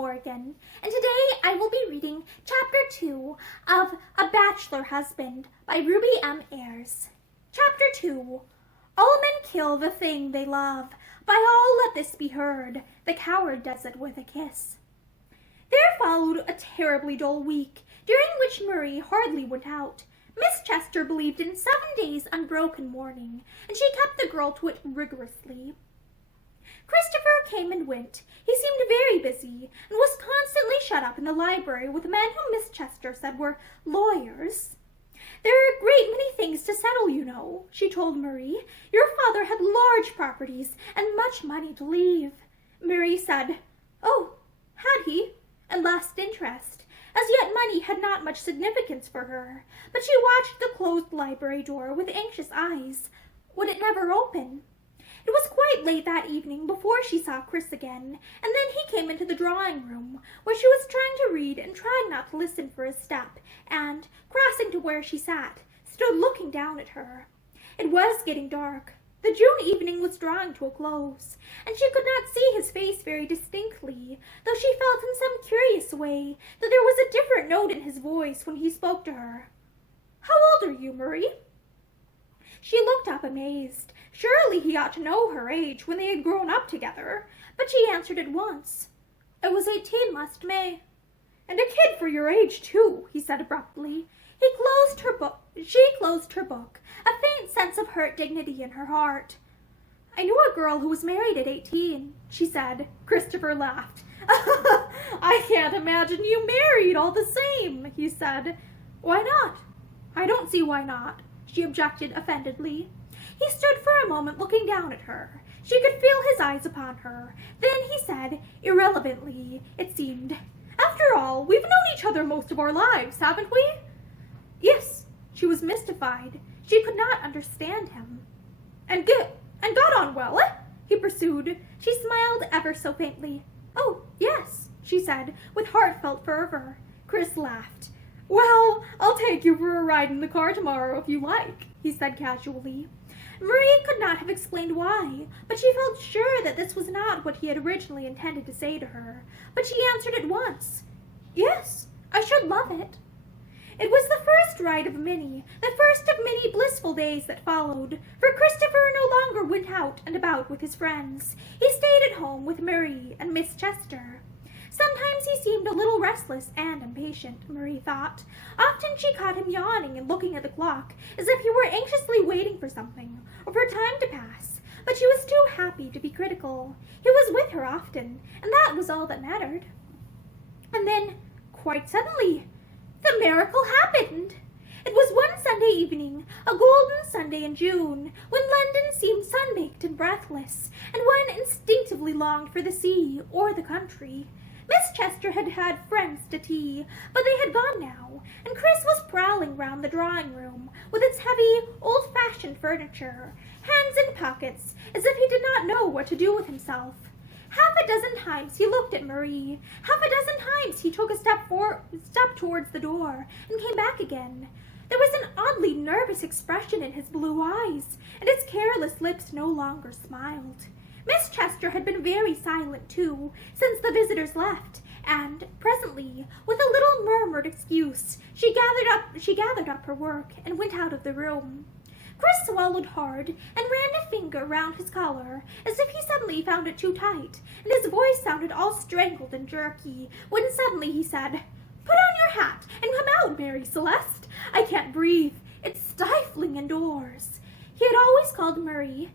Morgan, and today I will be reading Chapter 2 of A Bachelor Husband by Ruby M. Ayres. Chapter 2. All men kill the thing they love. By all let this be heard. The coward does it with a kiss. There followed a terribly dull week, during which Marie hardly went out. Miss Chester believed in 7 days' unbroken mourning, and she kept the girl to it rigorously. Christopher came and went. He seemed very busy, and was constantly shut up in the library with men whom Miss Chester said were lawyers. "There are a great many things to settle, you know," she told Marie. "Your father had large properties and much money to leave." Marie said, "Oh, had he?" and lost interest. As yet money had not much significance for her, but she watched the closed library door with anxious eyes. Would it never open? It was quite late that evening before she saw Chris again, and then he came into the drawing-room, where she was trying to read and trying not to listen for his step, and, crossing to where she sat, stood looking down at her. It was getting dark. The June evening was drawing to a close, and she could not see his face very distinctly, though she felt in some curious way that there was a different note in his voice when he spoke to her. "How old are you, Marie?" She looked up amazed. Surely he ought to know her age when they had grown up together, but she answered at once. "I was 18 last May." "And a kid for your age, too," he said abruptly. She closed her book, a faint sense of hurt dignity in her heart. "I knew a girl who was married at 18, she said. Christopher laughed. "I can't imagine you married all the same," he said. "Why not?" "I don't see why not," she objected offendedly. He stood for a moment looking down at her. She could feel his eyes upon her. Then he said, irrelevantly, it seemed, "After all, we've known each other most of our lives, haven't we?" "Yes." She was mystified. She could not understand him. And got on well, eh?" he pursued. She smiled ever so faintly. "Oh, yes," she said, with heartfelt fervor. Chris laughed. "Well, I'll take you for a ride in the car tomorrow if you like," he said casually. Marie could not have explained why, but she felt sure that this was not what he had originally intended to say to her. But she answered at once, "Yes, I should love it." It was the first ride of many, the first of many blissful days that followed, for Christopher no longer went out and about with his friends. He stayed at home with Marie and Miss Chester. Sometimes he seemed a little restless and impatient, Marie thought. Often she caught him yawning and looking at the clock, as if he were anxiously waiting for something, or for time to pass. But she was too happy to be critical. He was with her often, and that was all that mattered. And then, quite suddenly, the miracle happened. It was one Sunday evening, a golden Sunday in June, when London seemed sun-baked and breathless, and one instinctively longed for the sea or the country. Miss Chester had had friends to tea, but they had gone now, and Chris was prowling round the drawing-room with its heavy, old-fashioned furniture, hands in pockets, as if he did not know what to do with himself. Half a dozen times he looked at Marie. Half a dozen times he took a step towards the door and came back again. There was an oddly nervous expression in his blue eyes, and his careless lips no longer smiled. Miss Chester had been very silent, too, since the visitors left, and presently, with a little murmured excuse, she gathered up her work and went out of the room. Chris swallowed hard and ran a finger round his collar, as if he suddenly found it too tight, and his voice sounded all strangled and jerky, when suddenly he said, "Put on your hat and come out, Marie Celeste. I can't breathe. It's stifling indoors." He had always called Marie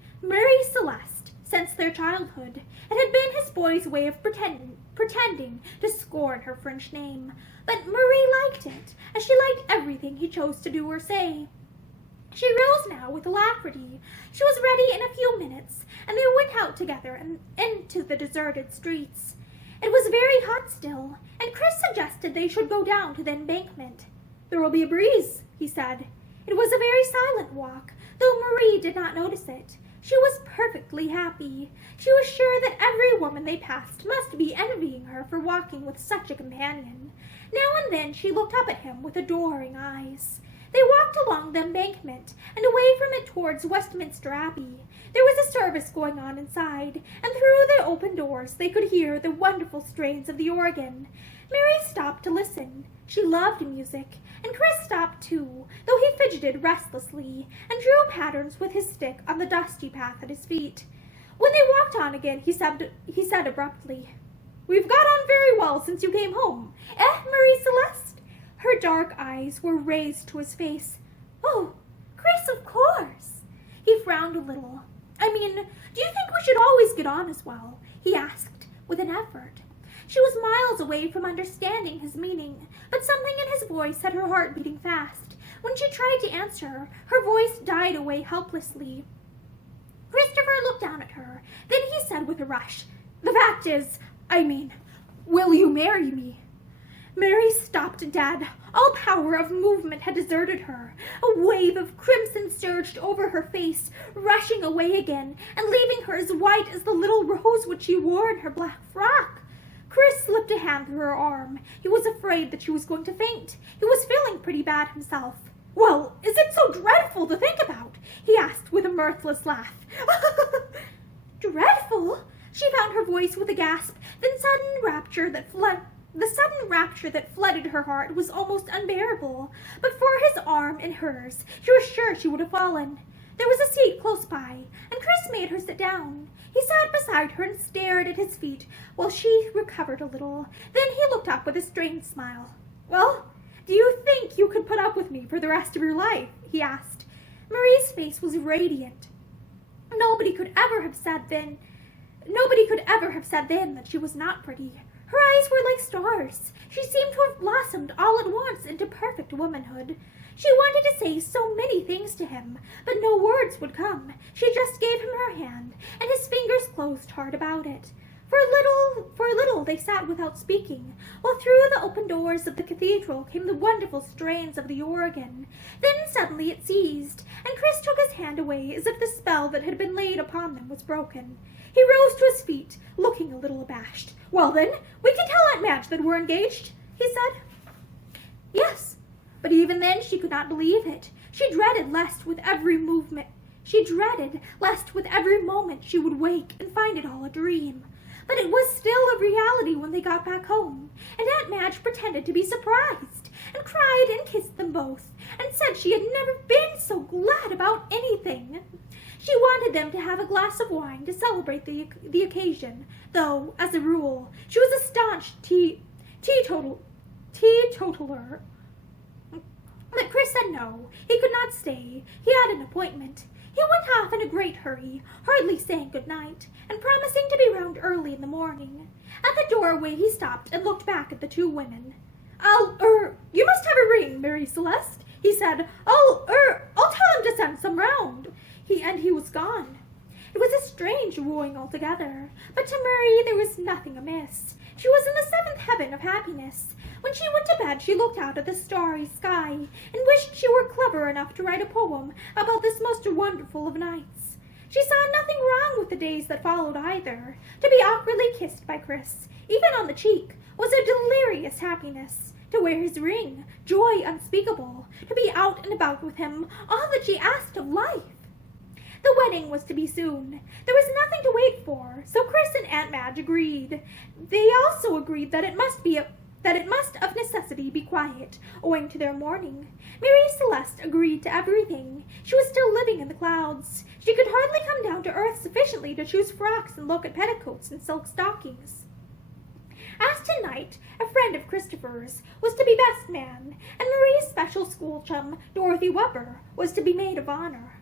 Celeste since their childhood. It had been his boy's way of pretending to scorn her French name, but Marie liked it, as she liked everything he chose to do or say. She rose now with alacrity. She was ready in a few minutes, and they went out together and into the deserted streets. It was very hot still, and Chris suggested they should go down to the embankment. "There will be a breeze," he said. It was a very silent walk, though Marie did not notice it. She was perfectly happy. She was sure that every woman they passed must be envying her for walking with such a companion. Now and then she looked up at him with adoring eyes. They walked along the embankment and away from it towards Westminster Abbey. There was a service going on inside, and through the open doors they could hear the wonderful strains of the organ. Mary stopped to listen. She loved music, and Chris stopped too, though he fidgeted restlessly and drew patterns with his stick on the dusty path at his feet. When they walked on again, he said abruptly, "We've got on very well since you came home. Marie Celeste?" Her dark eyes were raised to his face. "Oh, Chris, of course." He frowned a little. "I mean, do you think we should always get on as well?" he asked, with an effort. She was miles away from understanding his meaning, but something in his voice set her heart beating fast. When she tried to answer, her voice died away helplessly. Christopher looked down at her. Then he said with a rush, "The fact is, will you marry me?" Mary stopped dead. All power of movement had deserted her. A wave of crimson surged over her face, rushing away again, and leaving her as white as the little rose which she wore in her black frock. Chris slipped a hand through her arm. He was afraid that she was going to faint. He was feeling pretty bad himself. "Well, is it so dreadful to think about?" he asked with a mirthless laugh. "Dreadful?" She found her voice with a gasp. The sudden rapture that flooded her heart was almost unbearable. But for his arm in hers, she was sure she would have fallen. There was a seat close by, and Chris made her sit down. He sat beside her and stared at his feet while she recovered a little. Then he looked up with a strained smile. "Well, do you think you could put up with me for the rest of your life?" he asked. Marie's face was radiant. Nobody could ever have said then that she was not pretty. Her eyes were like stars. She seemed to have blossomed all at once into perfect womanhood. She wanted to say so many things to him, but no words would come. She just gave him her hand, and his fingers closed hard about it. For a little they sat without speaking, while through the open doors of the cathedral came the wonderful strains of the organ. Then suddenly it ceased, and Chris took his hand away as if the spell that had been laid upon them was broken. He rose to his feet, looking a little abashed. "Well then, we can tell Aunt Madge that we're engaged," he said. Yes, but even then she could not believe it. She dreaded lest with every moment she would wake and find it all a dream. But it was still a reality when they got back home, and Aunt Madge pretended to be surprised, and cried and kissed them both, and said she had never been so glad about anything. She wanted them to have a glass of wine to celebrate the occasion, though, as a rule, she was a staunch teetotaler. But Chris said no, he could not stay. He had an appointment. He went off in a great hurry, hardly saying good night, and promising to be round early in the morning. At the doorway he stopped and looked back at the two women. You must have a ring, Marie Celeste," he said. I'll tell him to send some round." He was gone. It was a strange wooing altogether, but to Marie there was nothing amiss. She was in the seventh heaven of happiness. When she went to bed, she looked out at the starry sky and wished she were clever enough to write a poem about this most wonderful of nights. She saw nothing wrong with the days that followed either. To be awkwardly kissed by Chris, even on the cheek, was a delirious happiness. To wear his ring, joy unspeakable. To be out and about with him, all that she asked of life. The wedding was to be soon. There was nothing to wait for, so Chris and Aunt Madge agreed. They also agreed that it must of necessity be quiet, owing to their mourning. Marie Celeste agreed to everything. She was still living in the clouds. She could hardly come down to earth sufficiently to choose frocks and look at petticoats and silk stockings. As tonight, a friend of Christopher's was to be best man, and Marie's special school chum, Dorothy Webber, was to be maid of honor.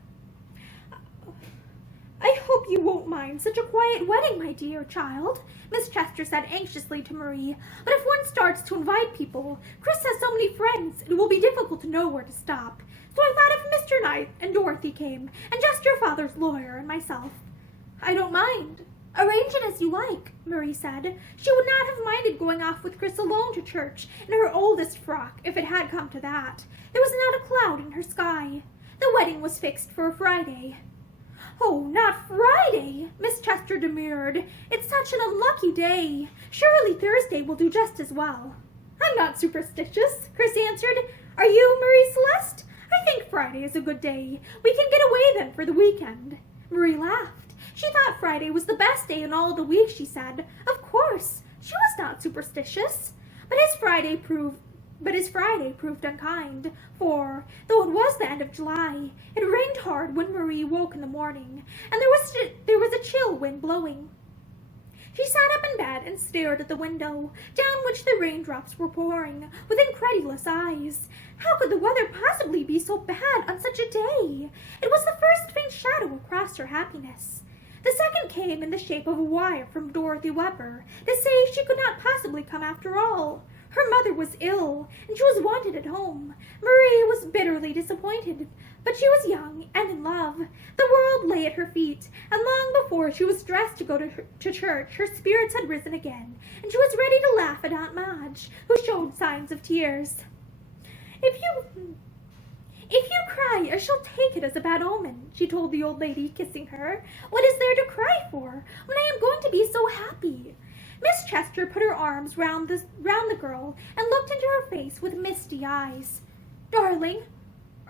"I hope you won't mind such a quiet wedding, my dear child," Miss Chester said anxiously to Marie. "But if one starts to invite people, Chris has so many friends, it will be difficult to know where to stop. So I thought if Mr. Knight and Dorothy came, and just your father's lawyer and myself." "I don't mind. Arrange it as you like," Marie said. She would not have minded going off with Chris alone to church in her oldest frock if it had come to that. There was not a cloud in her sky. The wedding was fixed for a Friday. "Oh, not Friday," Miss Chester demurred. "It's such an unlucky day. Surely Thursday will do just as well." "I'm not superstitious," Chris answered. "Are you, Marie Celeste? I think Friday is a good day. We can get away then for the weekend. Marie laughed. She thought Friday was the best day in all the week, she said. Of course, she was not superstitious. But his Friday proved unkind, for, though it was the end of July, it rained hard when Marie woke in the morning, and there was a chill wind blowing. She sat up in bed and stared at the window, down which the raindrops were pouring, with incredulous eyes. How could the weather possibly be so bad on such a day? It was the first faint shadow across her happiness. The second came in the shape of a wire from Dorothy Webber to say she could not possibly come after all. Her mother was ill, and she was wanted at home. Marie was bitterly disappointed, but she was young and in love. The world lay at her feet, and long before she was dressed to go to church, her spirits had risen again, and she was ready to laugh at Aunt Madge, who showed signs of tears. If you cry, I shall take it as a bad omen, she told the old lady, kissing her. What is there to cry for, when I am going to be so happy? Miss Chester put her arms round the girl and looked into her face with misty eyes. Darling,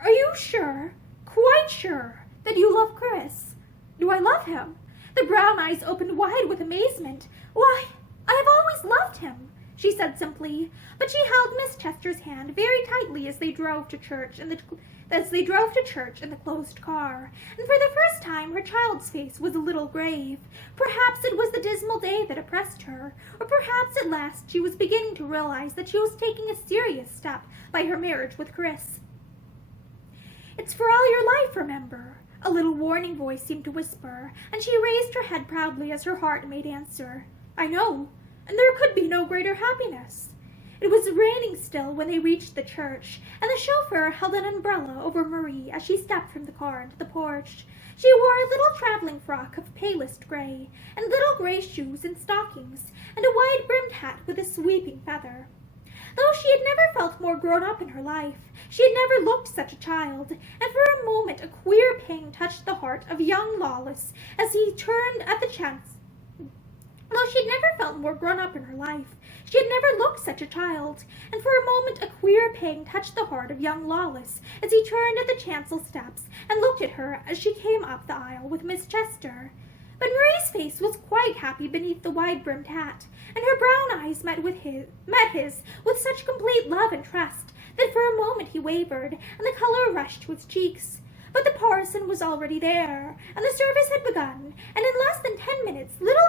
are you sure, quite sure, that you love Chris? Do I love him? The brown eyes opened wide with amazement. Why, I have always loved him, she said simply, but she held Miss Chester's hand very tightly as they drove to church in the closed car, and for the first time her child's face was a little grave. Perhaps it was the dismal day that oppressed her, or perhaps at last she was beginning to realize that she was taking a serious step by her marriage with Chris. It's for all your life, remember, a little warning voice seemed to whisper, and she raised her head proudly as her heart made answer. I know, and there could be no greater happiness. It was raining still when they reached the church, and the chauffeur held an umbrella over Marie as she stepped from the car into the porch. She wore a little traveling frock of palest gray, and little gray shoes and stockings, and a wide-brimmed hat with a sweeping feather. Though she had never felt more grown up in her life, she had never looked such a child, and for a moment a queer pang touched the heart of young Lawless as he turned at the chance. Though she had never felt more grown up in her life, she had never looked such a child, and for a moment a queer pang touched the heart of young Lawless as he turned at the chancel steps and looked at her as she came up the aisle with Miss Chester. But Marie's face was quite happy beneath the wide-brimmed hat, and her brown eyes met his with such complete love and trust that for a moment he wavered, and the color rushed to his cheeks. But the parson was already there, and the service had begun, and in less than 10 minutes little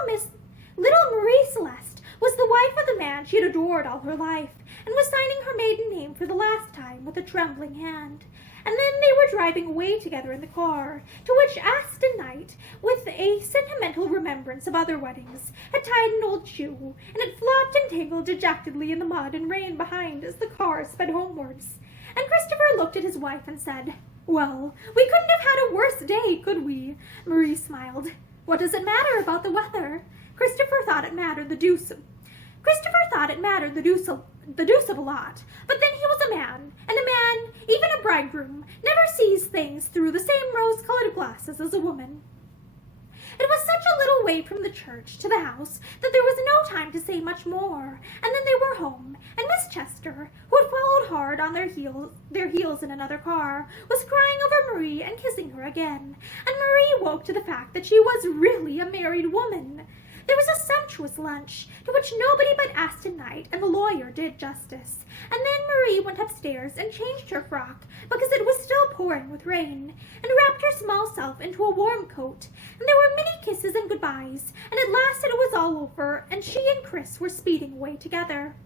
Marie Celeste was the wife of the man she had adored all her life, and was signing her maiden name for the last time with a trembling hand. And then they were driving away together in the car, to which Aston Knight, with a sentimental remembrance of other weddings, had tied an old shoe, and it flopped and tangled dejectedly in the mud and rain behind as the car sped homewards. And Christopher looked at his wife and said, Well, we couldn't have had a worse day, could we? Marie smiled. What does it matter about the weather? Christopher thought it mattered the deuce of a lot, but then he was a man, and a man, even a bridegroom, never sees things through the same rose-colored glasses as a woman. It was such a little way from the church to the house that there was no time to say much more, and then they were home, and Miss Chester, who had followed hard on their heels in another car, was crying over Marie and kissing her again, and Marie woke to the fact that she was really a married woman. There was a sumptuous lunch, to which nobody but Aston Knight and the lawyer did justice, and then Marie went upstairs and changed her frock, because it was still pouring with rain, and wrapped her small self into a warm coat, and there were many kisses and goodbyes, and at last it was all over, and she and Chris were speeding away together.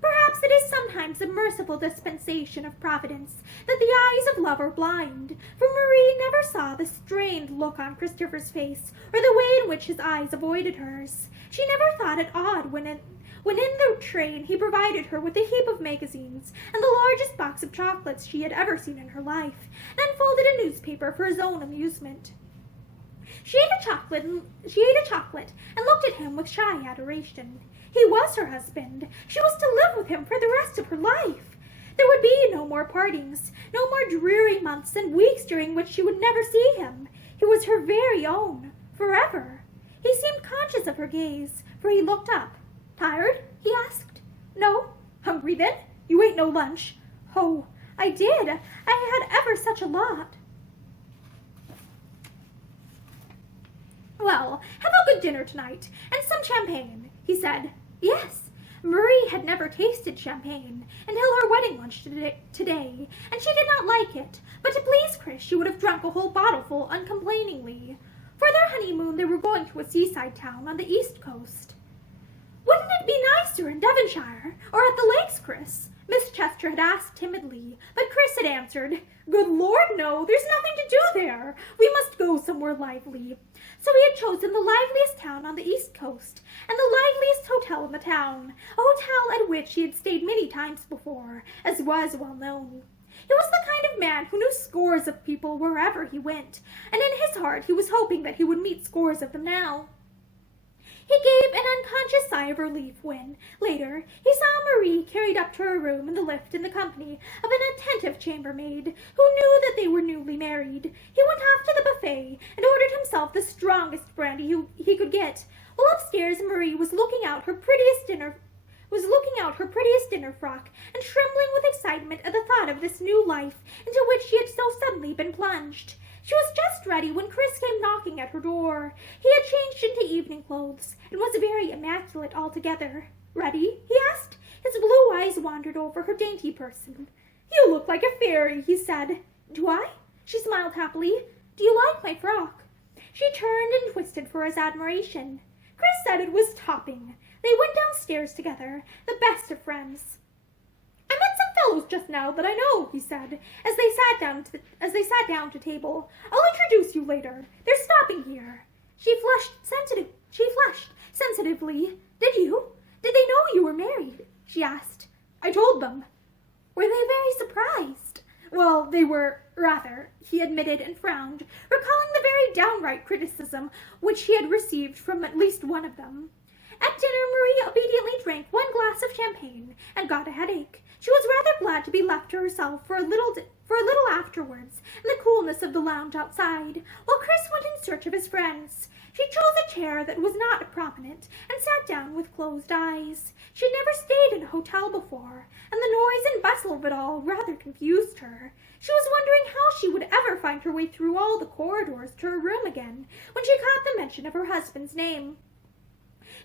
Perhaps it is sometimes a merciful dispensation of Providence that the eyes of love are blind, for Marie never saw the strained look on Christopher's face, or the way in which his eyes avoided hers. She never thought it odd when in the train he provided her with a heap of magazines and the largest box of chocolates she had ever seen in her life, and unfolded a newspaper for his own amusement. She ate a chocolate and looked at him with shy adoration. He was her husband. She was to live with him for the rest of her life. There would be no more partings, no more dreary months and weeks during which she would never see him. He was her very own, forever. He seemed conscious of her gaze, for he looked up. Tired? He asked. No. Hungry then? You ate no lunch. Oh, I did. I had ever such a lot. Well, have a good dinner tonight, and some champagne, he said. Yes. Marie had never tasted champagne until her wedding lunch today, and she did not like it, but to please Chris she would have drunk a whole bottleful uncomplainingly. For their honeymoon they were going to a seaside town on the east coast. Wouldn't it be nicer in Devonshire, or at the lakes, Chris? Miss Chester had asked timidly, but Chris had answered, Good Lord, no, there's nothing to do there. We must go somewhere lively. So he had chosen the liveliest town on the east coast, and the liveliest hotel in the town, a hotel at which he had stayed many times before, as was well known. He was the kind of man who knew scores of people wherever he went, and in his heart he was hoping that he would meet scores of them now. He gave an unconscious sigh of relief when, later, he saw Marie carried up to her room in the lift in the company of an attentive chambermaid who knew that they were newly married. He went off to the buffet and ordered himself the strongest brandy he could get, while upstairs Marie was looking out her prettiest dinner frock and trembling with excitement at the thought of this new life into which she had so suddenly been plunged. She was just ready when Chris came knocking at her door. He had changed into evening clothes and was very immaculate altogether. Ready? He asked. His blue eyes wandered over her dainty person. You look like a fairy, he said. Do I? She smiled happily. Do you like my frock? She turned and twisted for his admiration. Chris said it was topping. They went downstairs together, the best of friends. I met some fellows just now that I know, he said, as they sat down to table. I'll introduce you later. They're stopping here. She flushed sensitively. Did they know you were married? She asked. I told them. Were they very surprised? Well, they were, rather, he admitted and frowned, recalling the very downright criticism which he had received from at least one of them. At dinner, Marie obediently drank one glass of champagne and got a headache. She was rather glad to be left to herself for a little afterwards in the coolness of the lounge outside, while Chris went in search of his friends. She chose a chair that was not prominent and sat down with closed eyes. She had never stayed in a hotel before, and the noise and bustle of it all rather confused her. She was wondering how she would ever find her way through all the corridors to her room again when she caught the mention of her husband's name.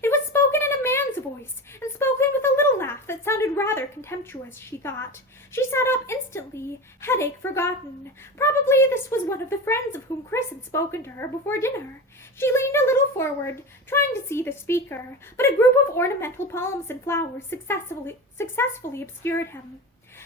It was spoken in a man's voice, and spoken with a little laugh that sounded rather contemptuous, she thought. She sat up instantly, headache forgotten. Probably this was one of the friends of whom Chris had spoken to her before dinner. She leaned a little forward, trying to see the speaker, but a group of ornamental palms and flowers successfully obscured him.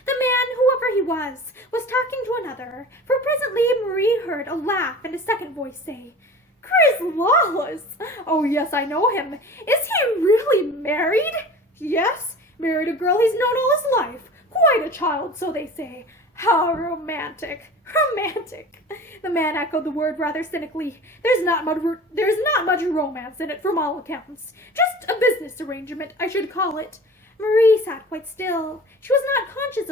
The man, whoever he was talking to another, for presently Marie heard a laugh and a second voice say, Chris Lawless! Oh, yes, I know him. Is he really married? Yes, married a girl he's known all his life. Quite a child, so they say. How romantic. Romantic. The man echoed the word rather cynically. There's not much romance in it from all accounts. Just a business arrangement, I should call it. Marie sat quite still. She was not conscious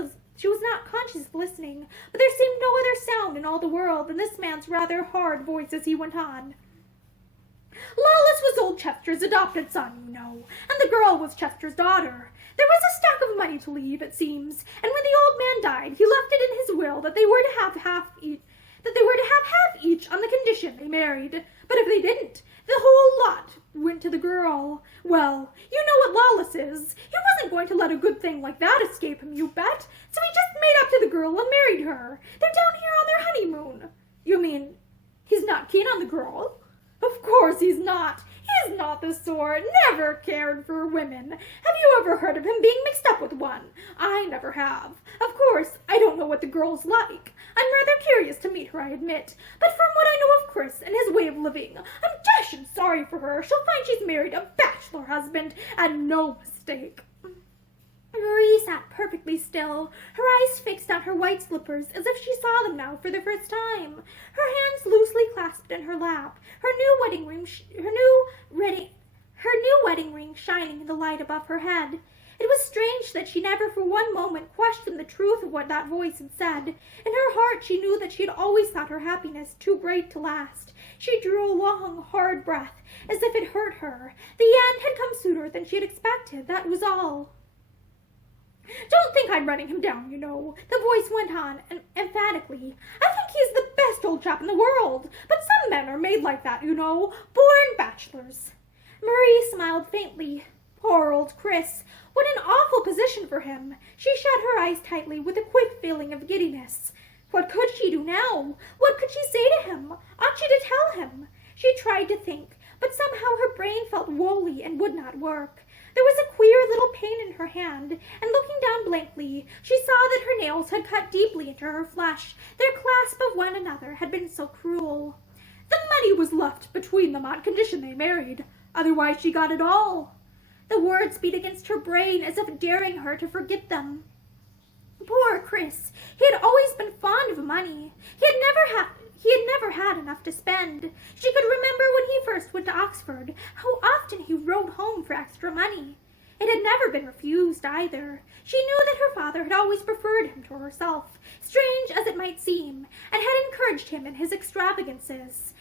of listening, but there seemed no other sound in all the world than this man's rather hard voice as he went on. Lawless was old Chester's adopted son, you know, and the girl was Chester's daughter. There was a stack of money to leave, it seems, and when the old man died, he left it in his will that they were to have half each on the condition they married. But if they didn't, the whole lot went to the girl. Well, you know what Lawless is. He wasn't going to let a good thing like that escape him, you bet. So he just made up to the girl and married her. They're down here on their honeymoon. You mean he's not keen on the girl? Of course he's not. He's not the sort. Never cared for women. Have you ever heard of him being mixed up with one? I never have. Of course, I don't know what the girl's like. I'm rather curious to meet her, I admit. But from what I know of Chris and his way of living, I'm dashed sorry for her. She'll find she's married a bachelor husband, and no mistake. Marie sat perfectly still, her eyes fixed on her white slippers as if she saw them now for the first time, her hands loosely clasped in her lap, her new wedding ring shining in the light above her head. It was strange that she never for one moment questioned the truth of what that voice had said. In her heart she knew that she had always thought her happiness too great to last. She drew a long, hard breath, as if it hurt her. The end had come sooner than she had expected, that was all. Don't think I'm running him down, you know, the voice went on emphatically. I think he's the best old chap in the world, but some men are made like that, you know, born bachelors. Marie smiled faintly. Poor old Chris. What an awful position for him. She shut her eyes tightly with a quick feeling of giddiness. What could she do now? What could she say to him? Ought she to tell him? She tried to think, but somehow her brain felt woolly and would not work. There was a queer little pain in her hand, and looking down blankly, she saw that her nails had cut deeply into her flesh. Their clasp of one another had been so cruel. The money was left between them on condition they married. Otherwise she got it all. The words beat against her brain as if daring her to forget them. Poor Chris. He had always been fond of money. He had never had enough to spend. She could remember when he first went to Oxford, how often he wrote home for extra money. It had never been refused either. She knew that her father had always preferred him to herself, strange as it might seem, and had encouraged him in his extravagances.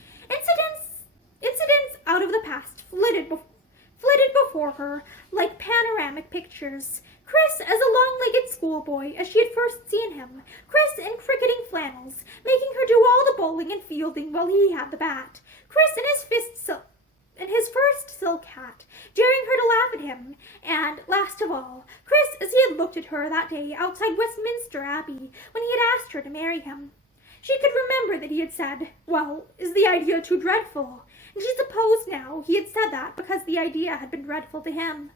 Incidents out of the past flitted before her like panoramic pictures. Chris as a long-legged schoolboy as she had first seen him, Chris in cricketing flannels, making her do all the bowling and fielding while he had the bat, Chris in his first silk hat, daring her to laugh at him, and, last of all, Chris as he had looked at her that day outside Westminster Abbey when he had asked her to marry him. She could remember that he had said, "Well, is the idea too dreadful?" And she supposed now he had said that because the idea had been dreadful to him.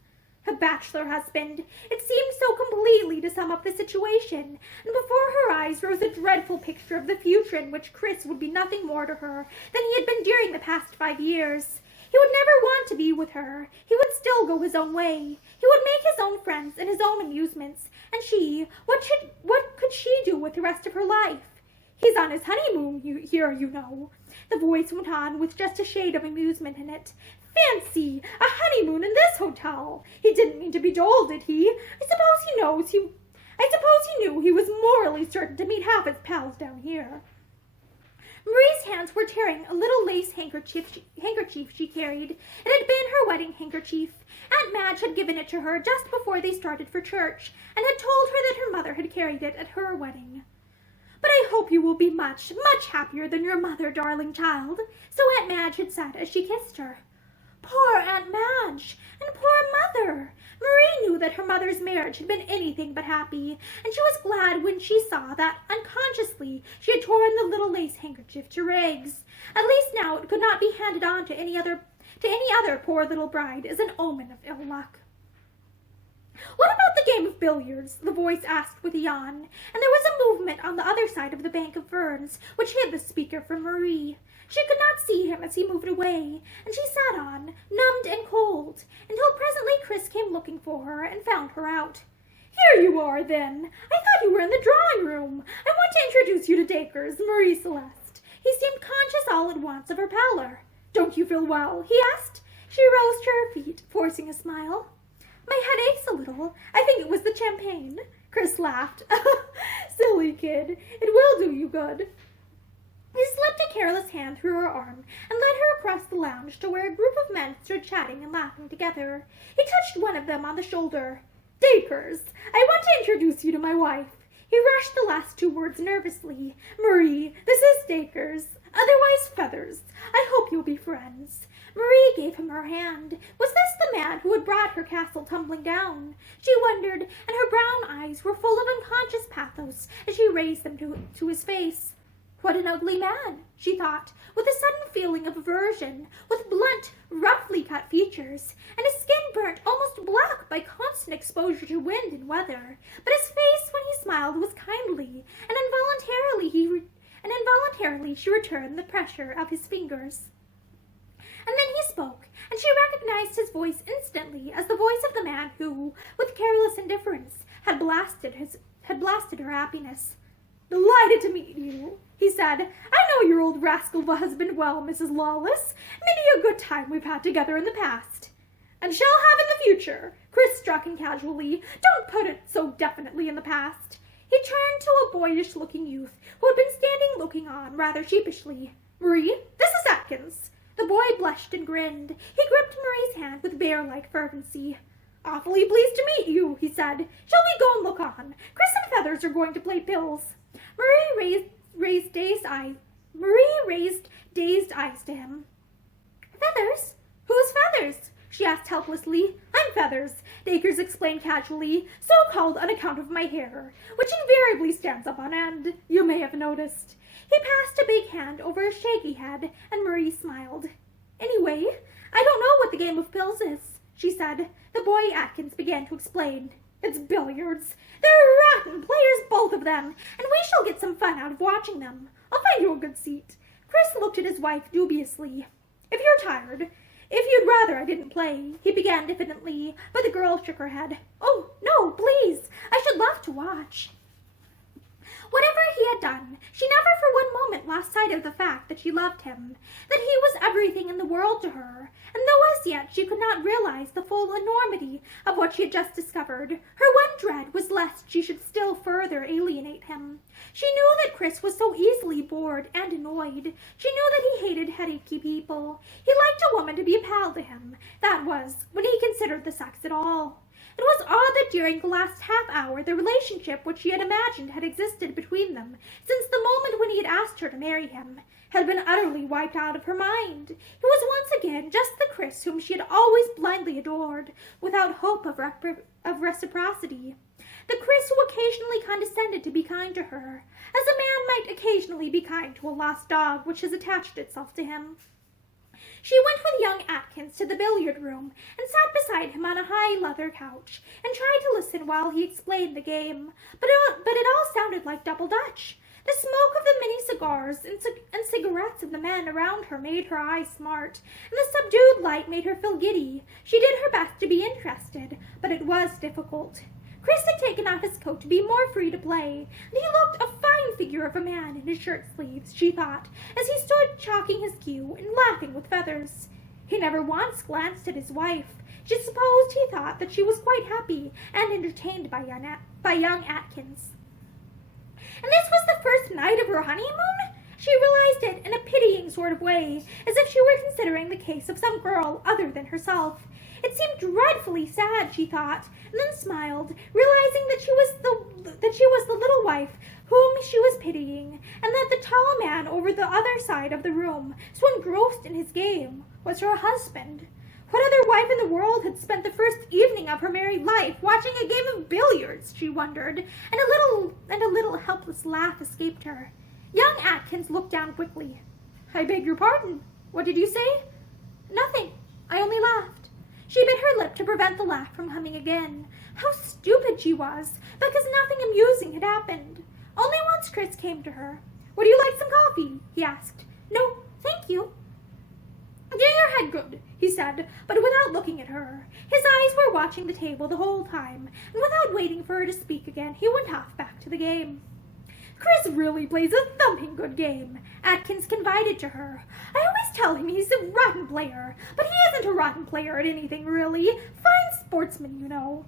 A bachelor husband. It seemed so completely to sum up the situation, and before her eyes rose a dreadful picture of the future in which Chris would be nothing more to her than he had been during the past 5 years. He would never want to be with her. He would still go his own way. He would make his own friends and his own amusements, and she, what could she do with the rest of her life? He's on his honeymoon here, you know. The voice went on with just a shade of amusement in it. Fancy, a honeymoon in this hotel. He didn't mean to be dull, did he? I suppose he knew he was morally certain to meet half his pals down here. Marie's hands were tearing a little lace handkerchief she carried. It had been her wedding handkerchief. Aunt Madge had given it to her just before they started for church, and had told her that her mother had carried it at her wedding. But I hope you will be much, much happier than your mother, darling child, so Aunt Madge had said as she kissed her. Poor Aunt Madge, and poor Mother! Marie knew that her mother's marriage had been anything but happy, and she was glad when she saw that, unconsciously, she had torn the little lace handkerchief to rags. At least now it could not be handed on to any other poor little bride as an omen of ill luck. What about the game of billiards? The voice asked with a yawn, and there was a movement on the other side of the bank of ferns which hid the speaker from Marie. She could not see him as he moved away, and she sat on, numbed and cold, until presently Chris came looking for her and found her out. Here you are, then. I thought you were in the drawing room. I want to introduce you to Dacres, Marie Celeste. He seemed conscious all at once of her pallor. Don't you feel well? He asked. She rose to her feet, forcing a smile. My head aches a little. I think it was the champagne. Chris laughed. Silly kid. It will do you good. He slipped a careless hand through her arm and led her across the lounge to where a group of men stood chatting and laughing together. He touched one of them on the shoulder. Dacres, I want to introduce you to my wife. He rushed the last 2 words nervously. Marie, this is Dacres, otherwise Feathers. I hope you'll be friends. Marie gave him her hand. Was this the man who had brought her castle tumbling down? She wondered, and her brown eyes were full of unconscious pathos as she raised them to his face. What an ugly man, she thought, with a sudden feeling of aversion, with blunt, roughly cut features, and his skin burnt almost black by constant exposure to wind and weather. But his face when he smiled was kindly, and involuntarily she returned the pressure of his fingers. And then he spoke, and she recognized his voice instantly as the voice of the man who, with careless indifference, had blasted her happiness. Delighted to meet you, he said. I know your old rascal of a husband well, Mrs. Lawless. Many a good time we've had together in the past. And shall have in the future. Chris struck in casually. Don't put it so definitely in the past. He turned to a boyish-looking youth who had been standing looking on rather sheepishly. Marie, this is Atkins. The boy blushed and grinned. He gripped Marie's hand with bear-like fervency. Awfully pleased to meet you, he said. Shall we go and look on? Chris and Feathers are going to play pills. Marie raised dazed eyes to him. Feathers? Who's Feathers? She asked helplessly. I'm Feathers, Dacres explained casually, so called on account of my hair, which invariably stands up on end, you may have noticed. He passed a big hand over his shaggy head, and Marie smiled. Anyway, I don't know what the game of pills is, she said. The boy Atkins began to explain. It's billiards. They're rotten players, both of them, and we shall get some fun out of watching them. I'll find you a good seat. Chris looked at his wife dubiously. If you're tired, if you'd rather I didn't play, he began diffidently, but the girl shook her head. Oh, no, please. I should love to watch. Whatever he had done, she never for one moment lost sight of the fact that she loved him, that he was everything in the world to her, and though as yet she could not realize the full enormity of what she had just discovered, her one dread was lest she should still further alienate him. She knew that Chris was so easily bored and annoyed. She knew that he hated headachy people. He liked a woman to be a pal to him. That was, when he considered the sex at all. It was odd that during the last half hour the relationship which she had imagined had existed between them since the moment when he had asked her to marry him had been utterly wiped out of her mind. He was once again just the Chris whom she had always blindly adored, without hope of reciprocity. The Chris who occasionally condescended to be kind to her, as a man might occasionally be kind to a lost dog which has attached itself to him. She went with young Atkins to the billiard room and sat beside him on a high leather couch and tried to listen while he explained the game, but it all sounded like double Dutch. The smoke of the many cigars and cigarettes of the men around her made her eyes smart, and the subdued light made her feel giddy. She did her best to be interested, but it was difficult. Chris had taken off his coat to be more free to play, and he looked a fine figure of a man in his shirt sleeves, she thought, as he stood chalking his cue and laughing with Feathers. He never once glanced at his wife. She supposed he thought that she was quite happy and entertained by young Atkins. And this was the first night of her honeymoon? She realized it in a pitying sort of way, as if she were considering the case of some girl other than herself. It seemed dreadfully sad, she thought, and then smiled, realizing that she was the little wife whom she was pitying, and that the tall man over the other side of the room, so engrossed in his game, was her husband. What other wife in the world had spent the first evening of her married life watching a game of billiards, she wondered, and a little helpless laugh escaped her. Young Atkins looked down quickly. I beg your pardon. What did you say? Nothing. I only laughed. She bit her lip to prevent the laugh from coming again. How stupid she was, because nothing amusing had happened. Only once Chris came to her. Would you like some coffee? He asked. No, thank you. Do your head good, he said, but without looking at her. His eyes were watching the table the whole time, and without waiting for her to speak again, he went off back to the game. Chris really plays a thumping good game, Atkins confided to her. I always tell him he's a rotten player, but he isn't a rotten player at anything, really. Fine sportsman, you know.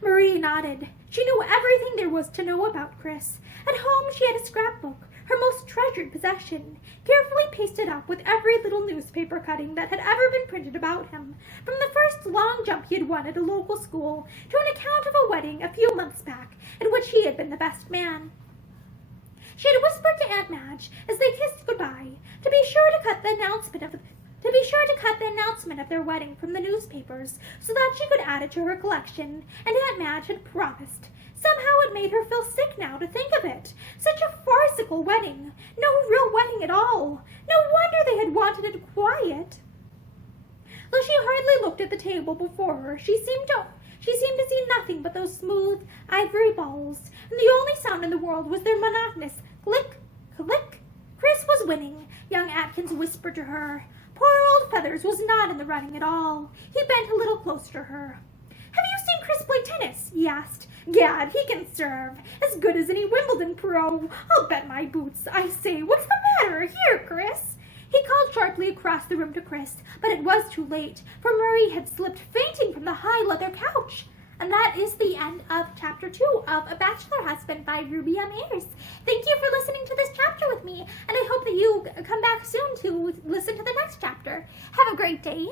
Marie nodded. She knew everything there was to know about Chris. At home she had a scrapbook, her most treasured possession, carefully pasted up with every little newspaper cutting that had ever been printed about him, from the first long jump he had won at a local school to an account of a wedding a few months back in which he had been the best man. She had whispered to Aunt Madge as they kissed goodbye to be sure to cut the announcement of their wedding from the newspapers so that she could add it to her collection, and Aunt Madge had promised. Somehow it made her feel sick now to think of it. Such a farcical wedding. No real wedding at all. No wonder they had wanted it quiet. Though she hardly looked at the table before her, she seemed to see nothing but those smooth ivory balls, and the only sound in the world was their monotonous click, click. Chris was winning, young Atkins whispered to her. Poor old Feathers was not in the running at all. He bent a little closer to her. Have you seen Chris play tennis? He asked. Gad, he can serve. As good as any Wimbledon pro. I'll bet my boots. I say, what's the matter? Here, Chris. He called sharply across the room to Chris, but it was too late, for Marie had slipped fainting from the high leather couch. And that is the end of Chapter 2 of A Bachelor Husband by Ruby M. Ayres. Thank you for listening to this chapter with me, and I hope that you come back soon to listen to the next chapter. Have a great day.